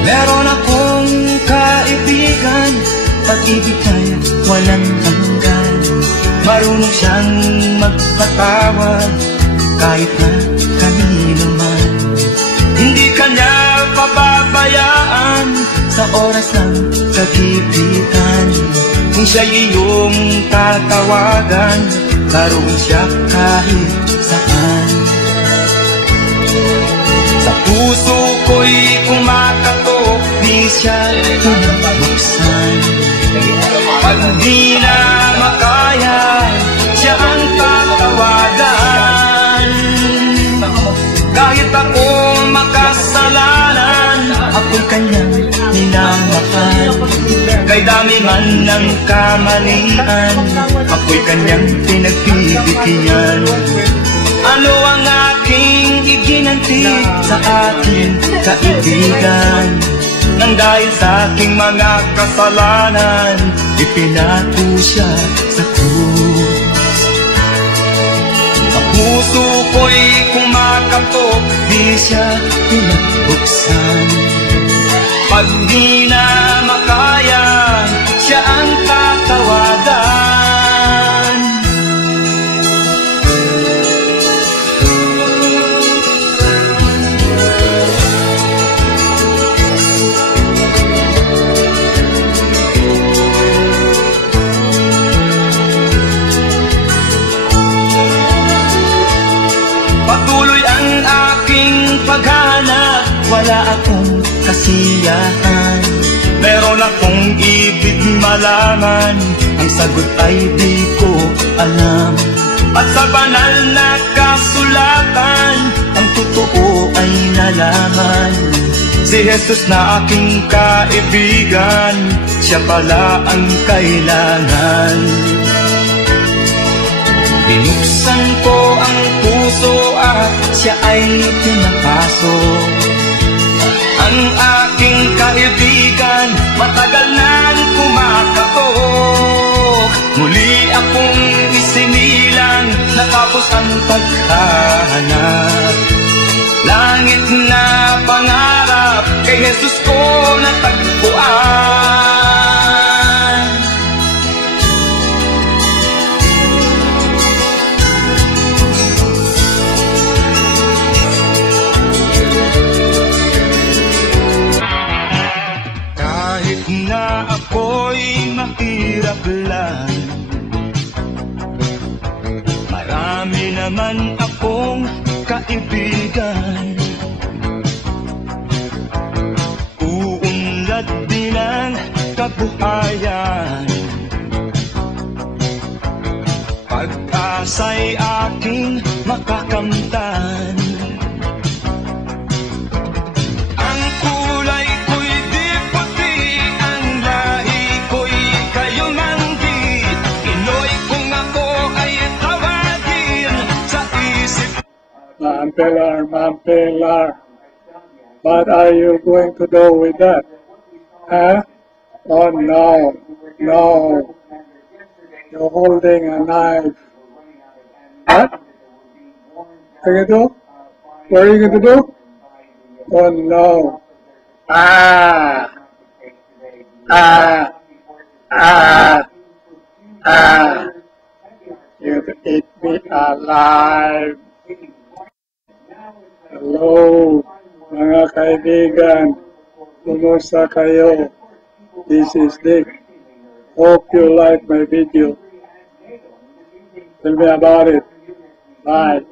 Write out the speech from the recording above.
Meron akong kaibigan, pag-ibig ay walang hanggan. Marunong siyang magpatawad kahit na kanino man. Hindi kanya pababayaan sa oras ng kagipitan. Kung siya'y iyong tatawagan, daroon siya kahit saan. Sa puso ko'y kumakatok, di siya bubuksan. Pag di na makaya, siya ang tatawagan. Kahit ako makasalanan, ako'y kanyang minamahal. Kay dami man ng kamalian, ako'y kanyang pinagbibigyan. Ano ang aking iginanti sa aking kaibigan? Nang dahil sa aking mga kasalanan, ipinato siya sa krus. Sa puso ko'y kumakatok, di siya pinagbuksan. Pag di na makaya, siya ang tatawagan. Patuloy ang aking paghanap, wala akong kasiyahan. Meron akong ibig malaman, ang sagot ay di ko alam. At sa banal na kasulatan, ang totoo ay nalaman. Si Jesus na aking kaibigan, siya pala ang kailangan. Binuksan ko ang puso at siya ay pinapasok. Ang aking kaibigan, matagal nang kumakatok. Muli akong isinilang, natapos ang paghahanap. Langit na pangarap, kay Jesus ko natagpuan. Kahit na ako'y mahirap lang, marami naman akong kaibigan. Uunlad din ang kabuhayan, pag-asa'y aking makakamtan. Ang kulay ko'y di puti, ang lahi ko'y kayo manggi. Pinoy kung ako ay tawagin sa isip. Mampilar. What are you going to do with that? Huh? Oh no, no. You're holding a knife. What? What are you going to do? What are you going to do? Oh no. Ah! Ah! Ah! Ah! You eat me alive. Hello, mga kaibigan. Kumusta kayo? This is Dick. Hope you like my video. Tell me about it. Bye.